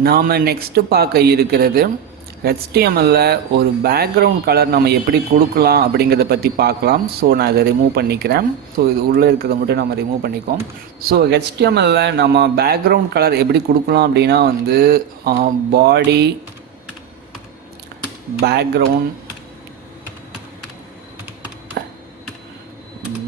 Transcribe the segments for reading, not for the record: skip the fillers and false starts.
நாம் நெக்ஸ்ட்டு பார்க்க இருக்கிறது HTML ஒரு பேக்ரவுண்ட் கலர் நம்ம எப்படி கொடுக்கலாம் அப்படிங்கிறத பற்றி பார்க்கலாம். ஸோ நான் இதை ரிமூவ் பண்ணிக்கிறேன். ஸோ இது உள்ளே இருக்கிறத மட்டும் நம்ம ரிமூவ் பண்ணிக்கோம். ஸோ HTML நம்ம பேக்ரவுண்ட் கலர் எப்படி கொடுக்கலாம் அப்படின்னா வந்து body background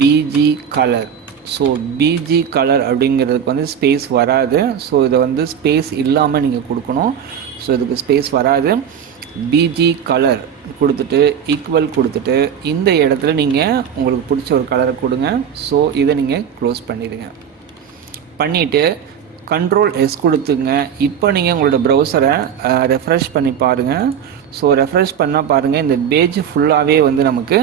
BG colour. So BG colour அப்படிங்கிறதுக்கு வந்து ஸ்பேஸ் வராது. ஸோ இதை வந்து ஸ்பேஸ் இல்லாமல் நீங்கள் கொடுக்கணும். ஸோ இதுக்கு ஸ்பேஸ் வராது. பிஜி கலர் கொடுத்துட்டு ஈக்குவல் கொடுத்துட்டு இந்த இடத்துல நீங்கள் உங்களுக்கு பிடிச்ச ஒரு கலரை கொடுங்க. ஸோ இதை நீங்கள் க்ளோஸ் பண்ணிடுங்க. பண்ணிவிட்டு Ctrl+S கொடுத்துங்க. இப்போ நீங்கள் உங்களோட ப்ரௌசரை ரெஃப்ரெஷ் பண்ணி பாருங்கள். ஸோ ரெஃப்ரெஷ் பண்ணால் பாருங்கள், இந்த பேஜ் ஃபுல்லாகவே வந்து நமக்கு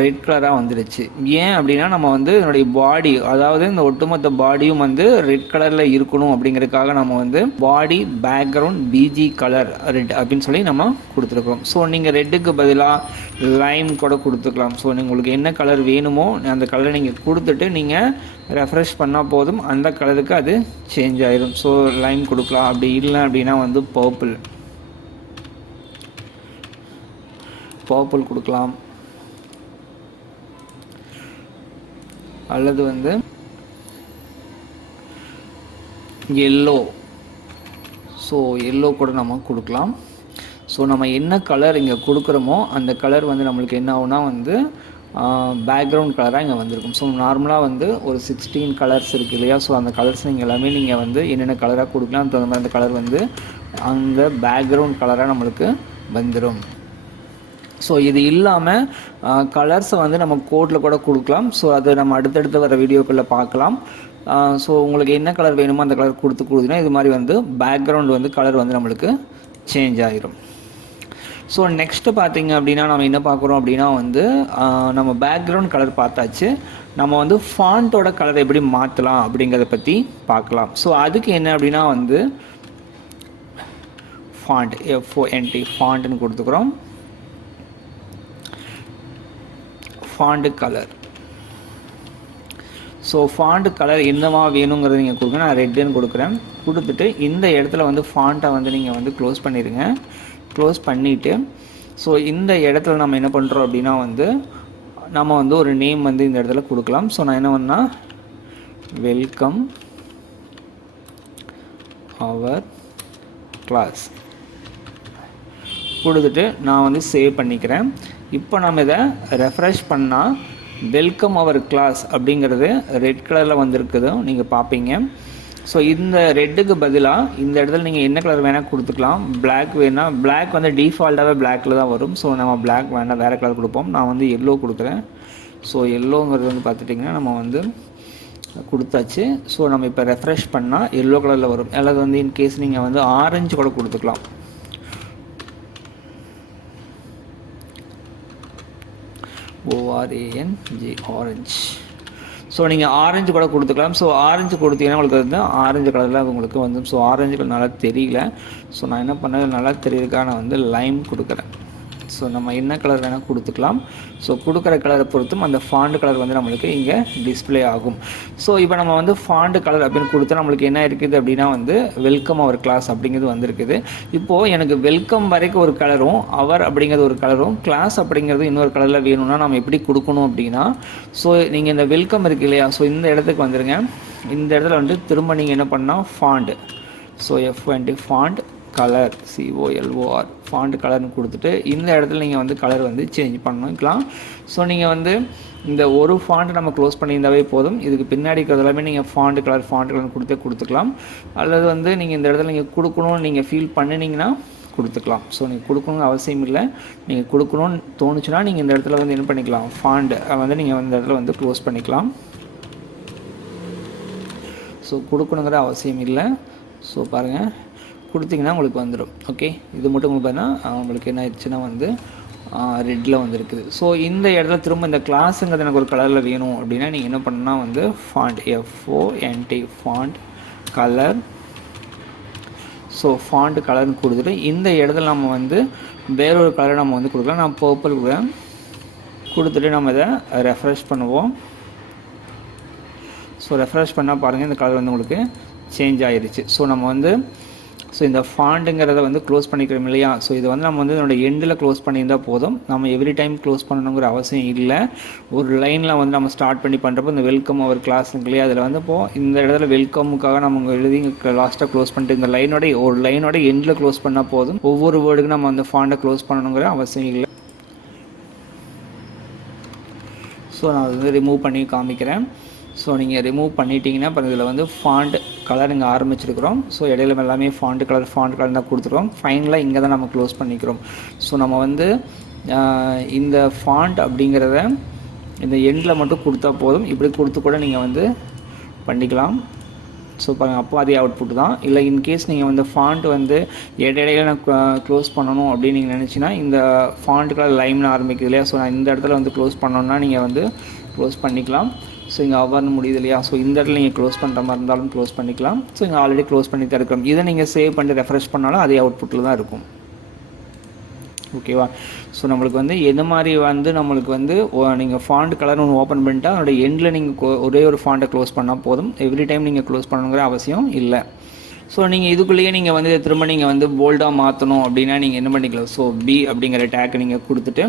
ரெட் கலராக வந்துடுச்சு. ஏன் அப்படின்னா நம்ம வந்து என்னுடைய பாடி, அதாவது இந்த ஒட்டுமொத்த பாடியும் வந்து ரெட் கலரில் இருக்கணும் அப்படிங்கிறதுக்காக நம்ம வந்து body background BG colour red அப்படின்னு சொல்லி நம்ம கொடுத்துருக்கோம். ஸோ நீங்கள் ரெட்டுக்கு பதிலாக லைம் கூட கொடுத்துக்கலாம். ஸோ உங்களுக்கு என்ன கலர் வேணுமோ அந்த கலரை நீங்கள் கொடுத்துட்டு நீங்கள் ரெஃப்ரெஷ் பண்ணால் போதும், அந்த கலருக்கு அது சேஞ்ச் ஆயிடும். ஸோ லைம் கொடுக்கலாம். அப்படி இல்லை அப்படின்னா வந்து பர்பிள் கொடுக்கலாம், அல்லது வந்து எல்லோ. ஸோ எல்லோ கூட நம்ம கொடுக்கலாம். ஸோ நம்ம என்ன கலர் இங்கே கொடுக்குறோமோ அந்த கலர் வந்து நம்மளுக்கு என்ன ஆகுனா வந்து பேக்ரவுண்ட் கலராக இங்கே வந்திருக்கும். ஸோ நார்மலாக வந்து ஒரு 16 கலர்ஸ் இருக்குது இல்லையா? ஸோ அந்த கலர்ஸ் நீங்கள் எல்லாமே நீங்கள் வந்து என்னென்ன கலராக கொடுக்கலாம், அந்த மாதிரி அந்த கலர் வந்து அந்த பேக்ரவுண்ட் கலராக நம்மளுக்கு வந்துடும். ஸோ இது இல்லாமல் கலர்ஸை வந்து நம்ம கோடில் கூட கொடுக்கலாம். ஸோ அதை நம்ம அடுத்தடுத்து வர வீடியோக்குள்ளே பார்க்கலாம். ஸோ உங்களுக்கு என்ன கலர் வேணுமோ அந்த கலர் கொடுத்தீங்கன்னா இது மாதிரி வந்து பேக்ரவுண்ட் வந்து கலர் வந்து நம்மளுக்கு சேஞ்ச் ஆகிரும். ஸோ நெக்ஸ்ட்டு பார்த்திங்க அப்படின்னா நம்ம என்ன பார்க்குறோம் அப்படின்னா வந்து நம்ம பேக்ரவுண்ட் கலர் பார்த்தாச்சு. நம்ம வந்து ஃபாண்ட்டோட கலர் எப்படி மாற்றலாம் அப்படிங்கிறத பற்றி பார்க்கலாம். ஸோ அதுக்கு என்ன அப்படின்னா வந்து ஃபாண்ட் FONT ஃபாண்ட்னு கொடுத்துக்கிறோம். Font colour. So font colour என்னவா வேணுங்கிறத நீங்கள் கொடுங்க. நான் ரெட்டுன்னு கொடுக்குறேன். கொடுத்துட்டு இந்த இடத்துல வந்து ஃபாண்ட்டை வந்து நீங்கள் வந்து க்ளோஸ் பண்ணிடுங்க. க்ளோஸ் பண்ணிவிட்டு ஸோ இந்த இடத்துல நம்ம என்ன பண்ணுறோம் அப்படின்னா வந்து நம்ம வந்து ஒரு நேம் வந்து இந்த இடத்துல கொடுக்கலாம். ஸோ நான் என்ன பண்ணால் வெல்கம் அவர் கிளாஸ் கொடுத்துட்டு நான் வந்து சேவ் பண்ணிக்கிறேன். இப்போ நம்ம இதை ரெஃப்ரெஷ் பண்ணால் வெல்கம் அவர் கிளாஸ் அப்படிங்கிறது ரெட் கலரில் வந்திருக்குது நீங்கள் பார்ப்பீங்க. ஸோ இந்த ரெட்டுக்கு பதிலாக இந்த இடத்துல நீங்கள் என்ன கலர் வேணால் கொடுத்துக்கலாம். பிளாக் வேணால் பிளாக் வந்து டிஃபால்ட்டாகவே பிளாக்கில் தான் வரும். ஸோ நம்ம பிளாக் வேணால் வேறு கலர் கொடுப்போம். நான் வந்து எல்லோ கொடுக்குறேன். ஸோ எல்லோங்கிறது வந்து பார்த்துட்டிங்கன்னா நம்ம வந்து கொடுத்தாச்சு. ஸோ நம்ம இப்போ ரெஃப்ரெஷ் பண்ணால் எல்லோ கலரில் வரும். அல்லது வந்து இன்கேஸ் நீங்கள் வந்து ஆரஞ்சு கூட கொடுத்துக்கலாம். ORANG orange. ஸோ நீங்கள் ஆரஞ்சு கூட கொடுத்துக்கலாம். ஸோ ஆரஞ்சு கொடுத்தீங்கன்னா உங்களுக்கு வந்து ஆரஞ்சு கலரில் உங்களுக்கு வந்து ஸோ ஆரஞ்சு கலர் நல்லா தெரியல. ஸோ நான் என்ன பண்ணேன், நல்லா தெரியறதுக்காக நான் வந்து லைம் கொடுக்குறேன். ஸோ நம்ம என்ன கலர் வேணால் கொடுத்துக்கலாம். ஸோ கொடுக்குற கலரை பொறுத்தும் அந்த ஃபாண்ட் கலர் வந்து நம்மளுக்கு இங்கே டிஸ்பிளே ஆகும். ஸோ இப்போ நம்ம வந்து ஃபாண்ட் கலர் அப்படின்னு கொடுத்தா நம்மளுக்கு என்ன இருக்குது அப்படின்னா வந்து வெல்கம் அவர் கிளாஸ் அப்படிங்கிறது வந்திருக்குது. இப்போது எனக்கு வெல்கம் வரைக்கும் ஒரு கலரும் அவர் அப்படிங்கிறது ஒரு கலரும் கிளாஸ் அப்படிங்கிறது இன்னொரு கலரில் வேணும்னா நம்ம எப்படி கொடுக்கணும் அப்படின்னா ஸோ நீங்கள் இந்த வெல்கம் இருக்குது இல்லையா? ஸோ இந்த இடத்துக்கு வந்துடுங்க. இந்த இடத்துல வந்து திரும்ப நீங்கள் என்ன பண்ணால் font. So FONT font colour COLOR font கலர்னு கொடுத்துட்டு இந்த இடத்துல நீங்கள் வந்து கலர் வந்து சேஞ்ச் பண்ணிக்கலாம். ஸோ நீங்கள் வந்து இந்த ஒரு ஃபாண்ட் நம்ம க்ளோஸ் பண்ணியிருந்தாவே போதும். இதுக்கு பின்னாடி இருக்கிறது எல்லாமே நீங்கள் ஃபாண்ட் கலர்னு கொடுத்துக்கலாம். அல்லது வந்து நீங்கள் இந்த இடத்துல நீங்கள் கொடுக்கணும்னு நீங்கள் ஃபீல் பண்ணினீங்கன்னா கொடுத்துக்கலாம். ஸோ நீங்கள் கொடுக்கணும்னு அவசியம் இல்லை. நீங்கள் கொடுக்கணும்னு தோணுச்சுன்னா நீங்கள் இந்த இடத்துல வந்து என்ன பண்ணிக்கலாம், ஃபாண்ட் வந்து நீங்கள் இந்த இடத்துல வந்து க்ளோஸ் பண்ணிக்கலாம். ஸோ கொடுக்கணுங்கிற அவசியம் இல்லை. ஸோ பாருங்கள், கொடுத்தீங்கன்னா உங்களுக்கு வந்துடும். ஓகே, இது மட்டும் பார்த்தீங்கன்னா உங்களுக்கு என்ன ஆயிடுச்சுன்னா வந்து ரெட்டில் வந்துருக்குது. ஸோ இந்த இடத்துல திரும்ப இந்த கிளாஸுங்கிறது எனக்கு ஒரு கலரில் வேணும் அப்படின்னா நீங்கள் என்ன பண்ணணும்னா வந்து font FONT font colour. So font கலர்னு கொடுத்துட்டு இந்த இடத்துல நம்ம வந்து வேறொரு கலரை நம்ம வந்து கொடுக்கலாம். நான் பர்பிள் கொடுத்துட்டு நம்ம இதை ரெஃப்ரெஷ் பண்ணுவோம். ஸோ ரெஃப்ரெஷ் பண்ணால் பாருங்கள் இந்த கலர் வந்து உங்களுக்கு சேஞ்ச் ஆகிடுச்சு. ஸோ நம்ம வந்து ஸோ இந்த ஃபாண்ட்டுங்கிறத வந்து க்ளோஸ் பண்ணிக்கிறோம் இல்லையா, ஸோ இதை வந்து நம்ம வந்து இதோட எண்டில் க்ளோஸ் பண்ணியிருந்தால் போதும், நம்ம எவ்ரி டைம் க்ளோஸ் பண்ணணுங்கிற அவசியம் இல்லை. ஒரு லைனில் வந்து நம்ம ஸ்டார்ட் பண்ணி பண்ணுறப்போ இந்த வெல்கம் அவர் கிளாஸ்ங்க இல்லையா, அதில் வந்து இப்போது இந்த இடத்துல வெல்கமுக்காக நம்ம எழுதி லாஸ்ட்டாக க்ளோஸ் பண்ணிட்டு இந்த லைனோட எண்டில் க்ளோஸ் பண்ணால் போதும், ஒவ்வொரு வேர்டுக்கு நம்ம வந்து ஃபாண்ட்டை க்ளோஸ் பண்ணணுங்கிற அவசியம் இல்லை. ஸோ நான் வந்து ரிமூவ் பண்ணி காமிக்கிறேன். ஸோ நீங்கள் ரிமூவ் பண்ணிட்டீங்கன்னா அப்புறம் இதில் வந்து ஃபாண்ட் கலர் இங்கே ஆரம்பிச்சிருக்கிறோம். ஸோ இடையில எல்லாமே ஃபாண்ட் கலர் தான் கொடுத்துருக்கோம். ஃபைனலாக இங்கே தான் நம்ம க்ளோஸ் பண்ணிக்கிறோம். ஸோ நம்ம வந்து இந்த ஃபாண்ட் அப்படிங்கிறத இந்த எண்டில் மட்டும் கொடுத்தா போதும், இப்படி கொடுத்து கூட நீங்கள் வந்து பண்ணிக்கலாம். ஸோ பாருங்கள், அப்போ அதே அவுட்புட் தான். இல்லை இன்கேஸ் நீங்கள் வந்து ஃபாண்ட் வந்து இடையில நான் க்ளோஸ் பண்ணணும் அப்படின்னு நீங்கள் நினச்சின்னா இந்த ஃபாண்ட்டுக்கெலாம் லைன் ஆரம்பிக்குது இல்லையா, ஸோ நான் இந்த இடத்துல வந்து க்ளோஸ் பண்ணோன்னா நீங்கள் வந்து க்ளோஸ் பண்ணிக்கலாம். ஸோ இங்கே அவர்னு முடியுது இல்லையா, ஸோ இந்த இடத்துல நீங்கள் க்ளோஸ் பண்ணுற மாதிரி இருந்தாலும் க்ளோஸ் பண்ணிக்கலாம். ஸோ இங்கே ஆல்ரெடி க்ளோஸ் பண்ணி தான் இருக்கிறோம். இதை நீங்கள் சேவ் பண்ணி ரெஃப்ரெஷ் பண்ணாலும் அதே அவுட்புட்டில் தான் இருக்கும். ஓகேவா? ஸோ நம்மளுக்கு வந்து எது மாதிரி வந்து நம்மளுக்கு வந்து நீங்கள் ஃபாண்ட் கலர் ஒன்று ஓப்பன் பண்ணிட்டா அதோட எண்டில் நீங்கள் ஒரே ஒரு ஃபாண்ட்டை க்ளோஸ் பண்ணால் போதும், எவ்ரி டைம் நீங்கள் க்ளோஸ் பண்ணணுங்கிற அவசியம் இல்லை. ஸோ நீங்கள் இதுக்குள்ளேயே நீங்கள் வந்து திரும்ப நீங்கள் வந்து போல்டாக மாற்றணும் அப்படின்னா நீங்கள் என்ன பண்ணிக்கலாம், ஸோ பி அப்படிங்கிற டேக்கை நீங்கள் கொடுத்துட்டு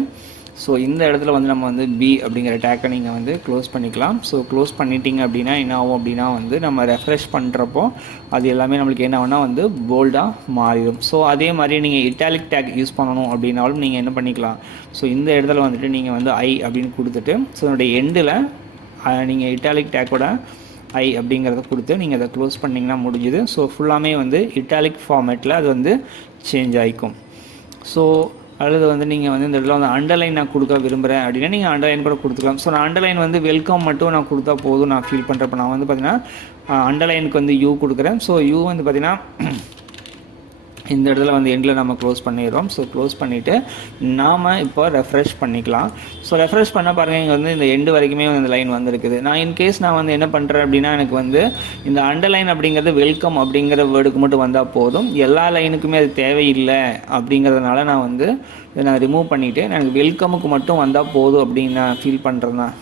ஸோ இந்த இடத்துல வந்து நம்ம வந்து பி அப்படிங்கிற டேக்கை நீங்கள் வந்து க்ளோஸ் பண்ணிக்கலாம். ஸோ க்ளோஸ் பண்ணிட்டீங்க அப்படின்னா என்ன ஆகும் அப்படின்னா வந்து நம்ம ரெஃப்ரெஷ் பண்ணுறப்போ அது எல்லாமே நம்மளுக்கு என்ன ஆகுனா வந்து போல்டாக மாறிடும். ஸோ அதே மாதிரி நீங்கள் இட்டாலிக் டேக் யூஸ் பண்ணணும் அப்படின்னாலும் நீங்கள் என்ன பண்ணிக்கலாம், ஸோ இந்த இடத்துல வந்துட்டு நீங்கள் வந்து ஐ அப்படின்னு கொடுத்துட்டு ஸோ அதனுடைய எண்டில் நீங்கள் இட்டாலிக் டேக்கோட ஐ அப்படிங்கிறத கொடுத்து நீங்கள் அதை க்ளோஸ் பண்ணிங்கன்னா முடிஞ்சுது. ஸோ ஃபுல்லாமே வந்து இட்டாலிக் ஃபார்மேட்டில் அது வந்து சேஞ்ச் ஆகிக்கும். ஸோ அல்லது வந்து நீங்கள் வந்து இந்த இடத்துல வந்து அண்டர்லைன் நான் கொடுக்க விரும்புகிறேன் அப்படின்னா நீங்கள் அண்டர்லைன் கூட கொடுத்துக்கலாம். ஸோ நான் அண்டர்லைன் வந்து வெல்கம் மட்டும் நான் கொடுத்தா போதும் நான் ஃபீல் பண்ணுறப்ப நான் வந்து பார்த்தீங்கன்னா அண்டர்லைனுக்கு வந்து யூ கொடுக்குறேன். ஸோ யூ வந்து பார்த்திங்கன்னா இந்த இடத்துல வந்து எண்டில் நம்ம க்ளோஸ் பண்ணிடுறோம். ஸோ க்ளோஸ் பண்ணிவிட்டு நாம் இப்போ ரெஃப்ரெஷ் பண்ணிக்கலாம். ஸோ ரெஃப்ரெஷ் பண்ண பாருங்கள், இங்கே வந்து இந்த எண்டு வரைக்குமே இந்த லைன் வந்துருக்குது. நான் இன்கேஸ் நான் வந்து என்ன பண்ணுறேன் அப்படின்னா எனக்கு வந்து இந்த அண்டர்லைன் அப்படிங்கிறது வெல்கம் அப்படிங்கிற வேர்டுக்கு மட்டும் வந்தால் போதும், எல்லா லைனுக்குமே அது தேவையில்லை அப்படிங்கிறதுனால நான் வந்து இதை நான் ரிமூவ் பண்ணிவிட்டு எனக்கு வெல்கமுக்கு மட்டும் வந்தால் போதும் அப்படின்னு நான் ஃபீல் பண்ணுறேன்.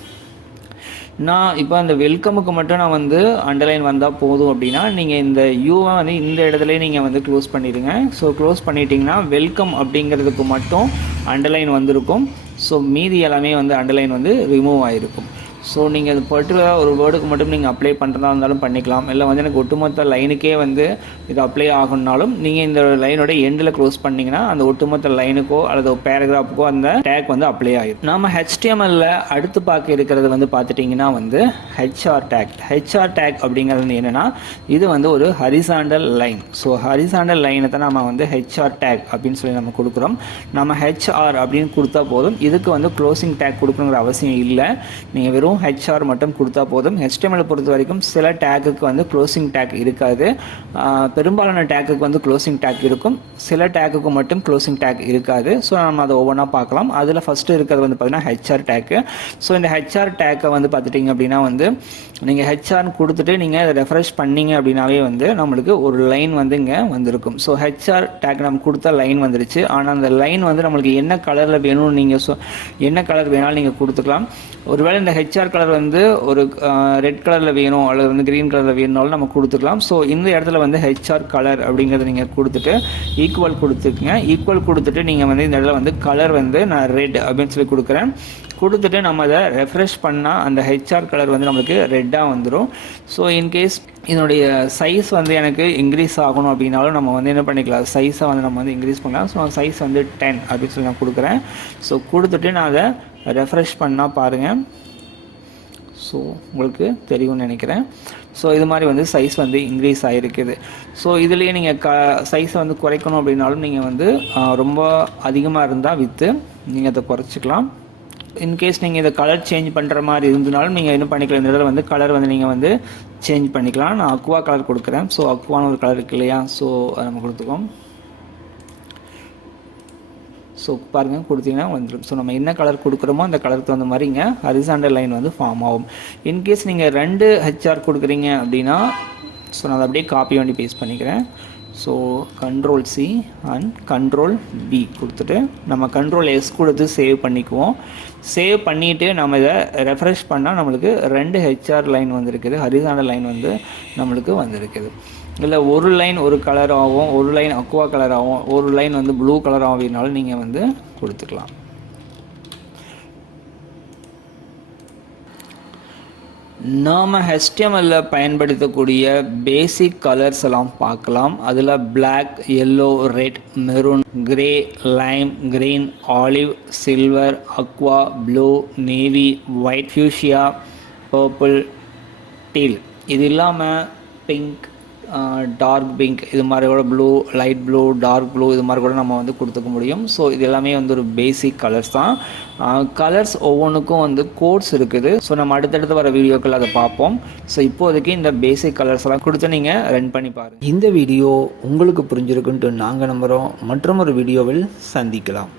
நான் இப்போ அந்த வெல்கமுக்கு மட்டும் நான் வந்து அண்டர்லைன் வந்தால் போதும் அப்படின்னா நீங்கள் இந்த யூவை வந்து இந்த இடத்துல நீங்கள் வந்து க்ளோஸ் பண்ணிடுங்க. ஸோ க்ளோஸ் பண்ணிட்டீங்கன்னா வெல்கம் அப்படிங்கிறதுக்கு மட்டும் அண்டர்லைன் வந்திருக்கும். ஸோ மீதி எல்லாமே வந்து அண்டர்லைன் வந்து ரிமூவ் ஆகிருக்கும். ஸோ நீங்கள் அது பர்டிகுலராக ஒரு வேர்டுக்கு மட்டும் நீங்கள் அப்ளை பண்ணுறதா இருந்தாலும் பண்ணிக்கலாம். இல்லை வந்து எனக்கு ஒட்டுமொத்த லைனுக்கே வந்து இது அப்ளை ஆகணுனாலும் நீங்கள் இந்த லைனோட எண்டில் க்ளோஸ் பண்ணிங்கன்னா அந்த ஒட்டுமொத்த லைனுக்கோ அல்லது பேராகிராஃபுக்கோ அந்த டேக் வந்து அப்ளை ஆகிடும். நம்ம HTML அடுத்து பார்க்க இருக்கிறது வந்து பார்த்துட்டிங்கன்னா வந்து ஹெச்ஆர் டேக் அப்படிங்கிறது வந்து என்னென்னா இது வந்து ஒரு ஹரிசாண்டல் லைன். ஸோ ஹரிசாண்டல் லைனை தான் நம்ம வந்து ஹெச்ஆர் டேக் அப்படின்னு சொல்லி நம்ம கொடுக்குறோம். நம்ம ஹெச்ஆர் அப்படின்னு கொடுத்தா போதும், இதுக்கு வந்து க்ளோசிங் டேக் கொடுக்கணுங்கிற அவசியம் இல்லை. நீங்கள் வெறும் ஹெச்ஆர் மட்டும் கொடுத்தா போதும். HTML பொறுத்த வரைக்கும் சில டேக்குக்கு வந்து க்ளோசிங் டேக் இருக்காது, பெரும்பாலான டேக்குக்கு வந்து க்ளோசிங் டேக் இருக்கும், சில டேக்குக்கு மட்டும் க்ளோசிங் டேக் இருக்காது. ஸோ நம்ம அதை ஒவ்வொன்றா பார்க்கலாம். அதில் ஃபஸ்ட்டு இருக்கிறது வந்து பார்த்தீங்கன்னா ஹெச்ஆர் டேக்கு. ஸோ இந்த ஹெச்ஆர் டேக்கை வந்து பார்த்துட்டிங்க அப்படின்னா வந்து நீங்கள் ஹெச்ஆர்னு கொடுத்துட்டு நீங்கள் அதை ரெஃப்ரெஷ் பண்ணிங்க அப்படின்னாவே வந்து நம்மளுக்கு ஒரு லைன் வந்து இங்கே வந்திருக்கும். ஸோ ஹெச்ஆர் டேக் நம்ம கொடுத்த லைன் வந்துருச்சு. ஆனால் அந்த லைன் வந்து நம்மளுக்கு என்ன கலரில் வேணும்னு நீங்கள் என்ன கலர் வேணாலும் நீங்கள் கொடுத்துக்கலாம். ஒருவேளை இந்த ஹெச்ஆர் கலர் வந்து ஒரு ரெட் கலரில் வேணும் அல்லது வந்து க்ரீன் கலரில் வேணும்னாலும் நம்ம கொடுத்துக்கலாம். ஸோ இந்த இடத்துல வந்து ஹெச்ஆர் கலர் அப்படிங்கிறத நீங்கள் கொடுத்துட்டு ஈக்குவல் கொடுத்துக்குங்க. ஈக்குவல் கொடுத்துட்டு நீங்கள் வந்து இந்த இடத்துல வந்து கலர் வந்து நான் ரெட் அப்படின்னு சொல்லி கொடுக்குறேன். கொடுத்துட்டு நம்ம அதை ரெஃப்ரெஷ் பண்ணால் அந்த ஹெச்ஆர் கலர் வந்து நம்மளுக்கு ரெட்டாக வந்துடும். ஸோ இன்கேஸ் இதனுடைய சைஸ் வந்து எனக்கு இன்க்ரீஸ் ஆகணும் அப்படின்னாலும் நம்ம வந்து என்ன பண்ணிக்கலாம், சைஸை வந்து நம்ம வந்து இன்க்ரீஸ் பண்ணலாம். ஸோ சைஸ் வந்து 10 அப்படின்னு சொல்லி நான் கொடுக்குறேன். ஸோ கொடுத்துட்டு நான் அதை ரெஃப்ரெஷ் பண்ணால் பாருங்கள், ஸோ உங்களுக்கு தெரியும்னு நினைக்கிறேன். ஸோ இது மாதிரி வந்து சைஸ் வந்து இன்க்ரீஸ் ஆகிருக்குது. ஸோ இதுலேயே நீங்கள் சைஸை வந்து குறைக்கணும் அப்படின்னாலும் நீங்கள் வந்து ரொம்ப அதிகமாக இருந்தால் விற்று நீங்கள் அதை குறைச்சிக்கலாம். இன்கேஸ் நீங்கள் இதை கலர் சேஞ்ச் பண்ணுற மாதிரி இருந்தனாலும் நீங்கள் என்ன பண்ணிக்கலாம், இந்த இடத்துல வந்து கலர் வந்து நீங்கள் வந்து சேஞ்ச் பண்ணிக்கலாம். நான் அக்வா கலர் கொடுக்குறேன். ஸோ அக்வான்னு ஒரு கலர் இருக்கு இல்லையா, ஸோ அதை நம்ம கொடுத்துக்கோம். ஸோ பாருங்கள் கொடுத்தீங்கன்னா வந்துடும். ஸோ நம்ம என்ன கலர் கொடுக்குறோமோ அந்த கலருக்கு தகுந்த மாதிரி இங்கே ஹரிசாண்டல் லைன் வந்து ஃபார்ம் ஆகும். இன்கேஸ் நீங்கள் 2 ஹெச்ஆர் கொடுக்குறீங்க அப்படின்னா ஸோ நான் அதை அப்படியே காப்பி பண்ணி பேஸ்ட் பண்ணிக்கிறேன். ஸோ Ctrl+C அண்ட் Ctrl+V கொடுத்துட்டு நம்ம Ctrl+S கொடுத்து சேவ் பண்ணிக்குவோம். சேவ் பண்ணிவிட்டு நம்ம இதை ரெஃப்ரெஷ் பண்ணால் நம்மளுக்கு 2 ஹெச்ஆர் லைன் வந்துருக்குது, ஹரிசாண்டல் லைன் வந்து நம்மளுக்கு வந்திருக்குது. இல்லை ஒரு லைன் ஒரு கலராகவும், ஒரு லைன் அக்வா கலராகவும், ஒரு லைன் வந்து ப்ளூ கலராகவும் வேணாலும் நீங்கள் வந்து கொடுத்துக்கலாம். நாம் HTML பயன்படுத்தக்கூடிய பேசிக் கலர்ஸ் எல்லாம் பார்க்கலாம். அதில் black, yellow, red, maroon, grey, lime, green, olive, silver, aqua, blue, navy, white, fuchsia, purple, teal. இது இல்லாமல் பிங்க், டார்க் பிங்க், இது மாதிரி கூட blue, light blue, dark blue, இது மாதிரி கூட நம்ம வந்து கொடுத்துக்க முடியும். ஸோ இது எல்லாமே வந்து ஒரு பேசிக் கலர்ஸ் தான். கலர்ஸ் ஒவ்வொன்றுக்கும் வந்து கோட்ஸ் இருக்குது. ஸோ நம்ம அடுத்தடுத்து வர வீடியோக்கள் அதை பார்ப்போம். ஸோ இப்போதைக்கு இந்த பேசிக் கலர்ஸ் எல்லாம் கொடுத்து நீங்கள் ரன் பண்ணி பாருங்கள். இந்த வீடியோ உங்களுக்கு புரிஞ்சிருக்குன்ட்டு நாங்கள் நம்புகிறோம். மற்றும் ஒரு வீடியோவில் சந்திக்கலாம்.